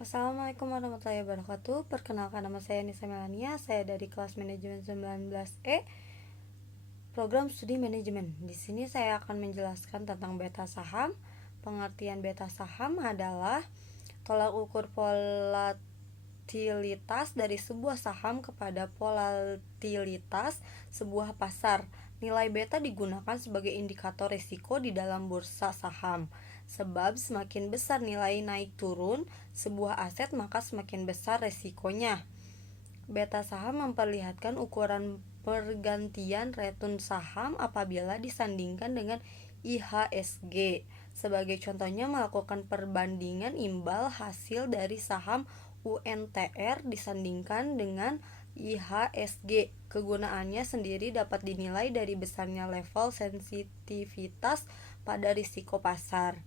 Assalamualaikum warahmatullahi wabarakatuh. Perkenalkan, nama saya Nisa Melania. Saya dari kelas manajemen 19E, program studi manajemen. Di sini saya akan menjelaskan tentang beta saham. Pengertian beta saham adalah tolak ukur volatilitas dari sebuah saham kepada volatilitas sebuah pasar. Nilai beta digunakan sebagai indikator risiko di dalam bursa saham. Sebab semakin besar nilai naik turun sebuah aset, maka semakin besar resikonya. Beta saham memperlihatkan ukuran pergantian return saham apabila disandingkan dengan IHSG. Sebagai contohnya, melakukan perbandingan imbal hasil dari saham UNTR disandingkan dengan IHSG. Kegunaannya sendiri dapat dinilai dari besarnya level sensitivitas pada risiko pasar.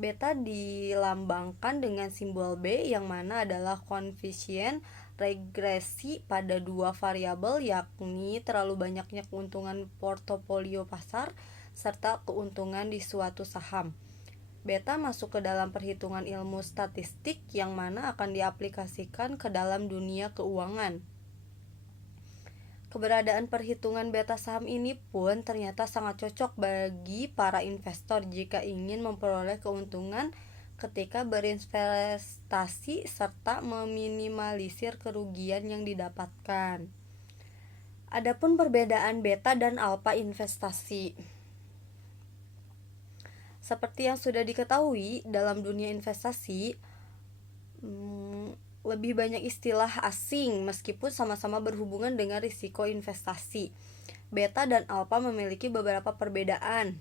Beta dilambangkan dengan simbol B, yang mana adalah koefisien regresi pada dua variabel, yakni terlalu banyaknya keuntungan portofolio pasar serta keuntungan di suatu saham. Beta masuk ke dalam perhitungan ilmu statistik yang mana akan diaplikasikan ke dalam dunia keuangan. Keberadaan perhitungan beta saham ini pun ternyata sangat cocok bagi para investor jika ingin memperoleh keuntungan ketika berinvestasi serta meminimalisir kerugian yang didapatkan. Adapun perbedaan beta dan alfa investasi. Seperti yang sudah diketahui, dalam dunia investasi lebih banyak istilah asing meskipun sama-sama berhubungan dengan risiko investasi. Beta dan alfa memiliki beberapa perbedaan.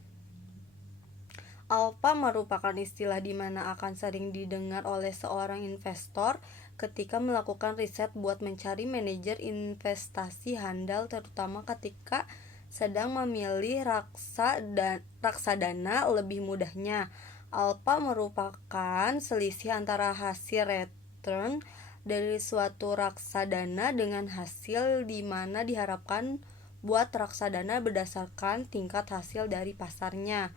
Alfa merupakan istilah di mana akan sering didengar oleh seorang investor ketika melakukan riset buat mencari manajer investasi handal, terutama ketika sedang memilih raksadana. Lebih mudahnya, alfa merupakan selisih antara hasil return dari suatu raksadana dengan hasil di mana diharapkan buat raksadana berdasarkan tingkat hasil dari pasarnya.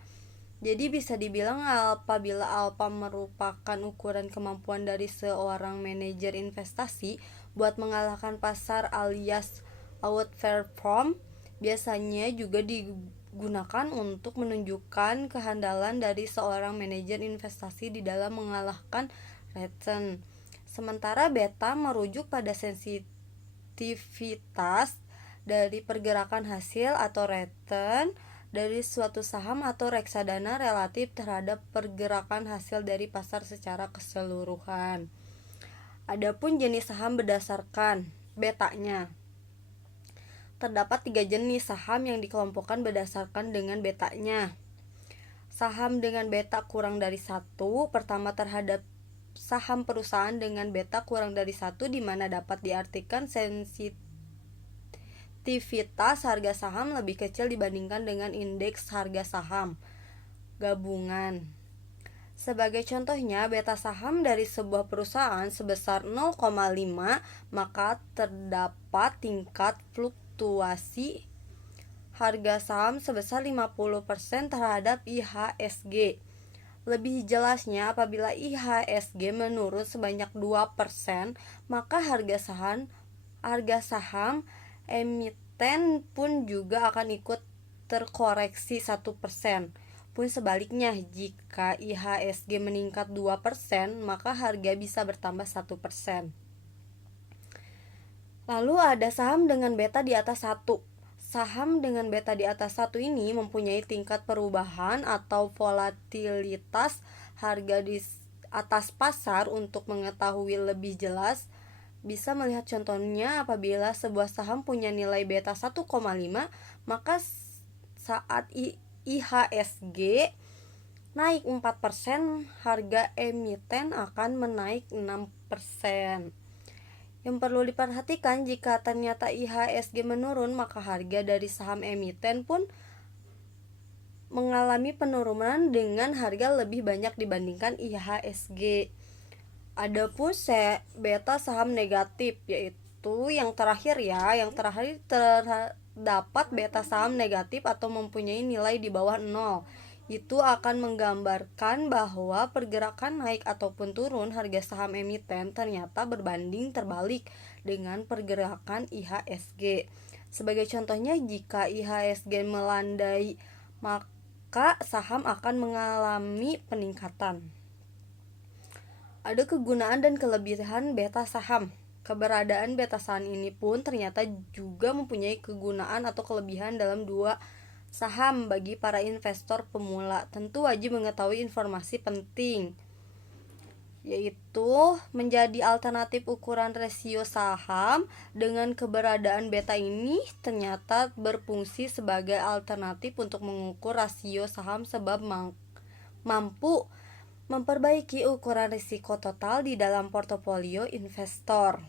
Jadi bisa dibilang apabila alfa merupakan ukuran kemampuan dari seorang manajer investasi buat mengalahkan pasar alias outperform, biasanya juga digunakan untuk menunjukkan kehandalan dari seorang manajer investasi di dalam mengalahkan return. Sementara beta merujuk pada sensitivitas dari pergerakan hasil atau return dari suatu saham atau reksadana relatif terhadap pergerakan hasil dari pasar secara keseluruhan. Adapun jenis saham berdasarkan betanya, terdapat 3 jenis saham yang dikelompokkan berdasarkan dengan betanya. Saham dengan beta kurang dari 1, pertama terhadap saham perusahaan dengan beta kurang dari 1, di mana dapat diartikan sensitivitas harga saham lebih kecil dibandingkan dengan indeks harga saham gabungan. Sebagai contohnya, beta saham dari sebuah perusahaan sebesar 0,5, maka terdapat tingkat fluktuasi harga saham sebesar 50% terhadap IHSG. Lebih jelasnya, apabila IHSG menurun sebanyak 2%, maka harga saham emiten pun juga akan ikut terkoreksi 1%. Pun sebaliknya, jika IHSG meningkat 2%, maka harga bisa bertambah 1%. Lalu ada saham dengan beta di atas 1. Saham dengan beta di atas 1 ini mempunyai tingkat perubahan atau volatilitas harga di atas pasar. Untuk mengetahui lebih jelas, bisa melihat contohnya apabila sebuah saham punya nilai beta 1,5, maka saat IHSG naik 4%, harga emiten akan menaik 6%. Yang perlu diperhatikan, jika ternyata IHSG menurun, maka harga dari saham emiten pun mengalami penurunan dengan harga lebih banyak dibandingkan IHSG. Adapun beta saham negatif, yaitu yang terakhir terdapat beta saham negatif atau mempunyai nilai di bawah 0, itu akan menggambarkan bahwa pergerakan naik ataupun turun harga saham emiten ternyata berbanding terbalik dengan pergerakan IHSG. Sebagai contohnya, jika IHSG melandai, maka saham akan mengalami peningkatan. Ada kegunaan dan kelebihan beta saham. Keberadaan beta saham ini pun ternyata juga mempunyai kegunaan atau kelebihan dalam dua saham bagi para investor pemula. Tentu wajib mengetahui informasi penting, yaitu menjadi alternatif ukuran rasio saham. Dengan keberadaan beta ini ternyata berfungsi sebagai alternatif untuk mengukur rasio saham sebab mampu memperbaiki ukuran risiko total di dalam portofolio investor.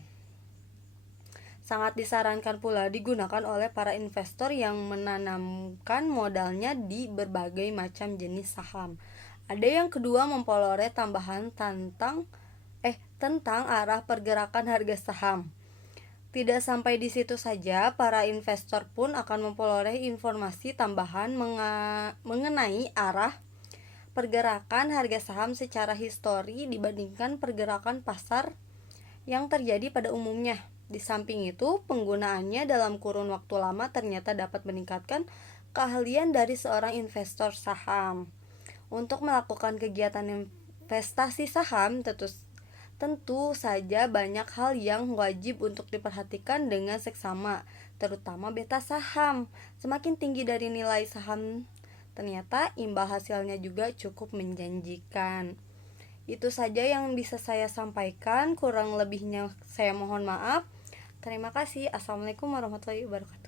Sangat disarankan pula digunakan oleh para investor yang menanamkan modalnya di berbagai macam jenis saham. Ada yang kedua, memperoleh tambahan tentang arah pergerakan harga saham. Tidak sampai di situ saja, para investor pun akan memperoleh informasi tambahan mengenai arah pergerakan harga saham secara histori dibandingkan pergerakan pasar yang terjadi pada umumnya. Di samping itu, penggunaannya dalam kurun waktu lama ternyata dapat meningkatkan keahlian dari seorang investor saham. Untuk melakukan kegiatan investasi saham, tentu saja banyak hal yang wajib untuk diperhatikan dengan seksama, terutama beta saham. Semakin tinggi dari nilai saham, ternyata imbal hasilnya juga cukup menjanjikan. Itu saja yang bisa saya sampaikan, kurang lebihnya saya mohon maaf. Terima kasih. Assalamualaikum warahmatullahi wabarakatuh.